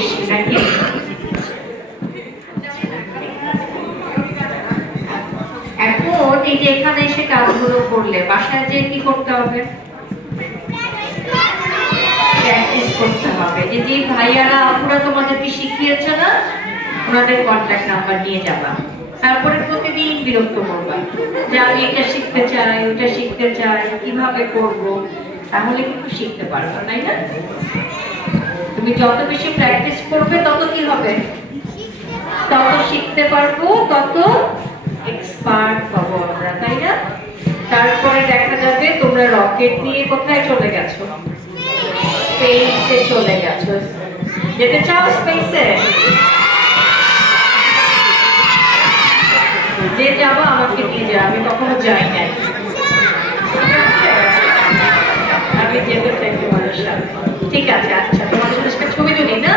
বেশি নাকি? এখন এই যে এখানে এসে কাজগুলো করলে বাসায় যে কি করতে হবে? প্র্যাকটিস করতে হবে। এই যে ভাইয়ারা আপুরা তোমাদেরকে শিখিয়েছে না, ওনাদের কন্ট্যাক্ট নাম্বার নিয়ে যাবা। তারপরে প্রতিদিন বিরক্ত করবা যে আমি এটা শিখতে চাই, ওটা শিখতে চাই, কিভাবে করব। তাহলে কিন্তু শিখতে পারবে, তাই না? তুমি যত বেশি প্র্যাকটিস করবে তত কি হবে? তত শিখতে পারবো, তত এক্সপার্ট হবো আমরা, তাই না? তারপরে দেখা যাবে তোমরা রকেট নিয়ে কোথায় চলে গেছো? স্পেসে চলে গেছো। যেতে চাও স্পেসে? যে যাবো আমাকে নিয়ে যাও, আমি কখনো যাই নাই। আমি যেতে চাই তোমাদের সাথে। ঠিক আছে, আচ্ছা তোমাদের সাথে ছবি তুলি না?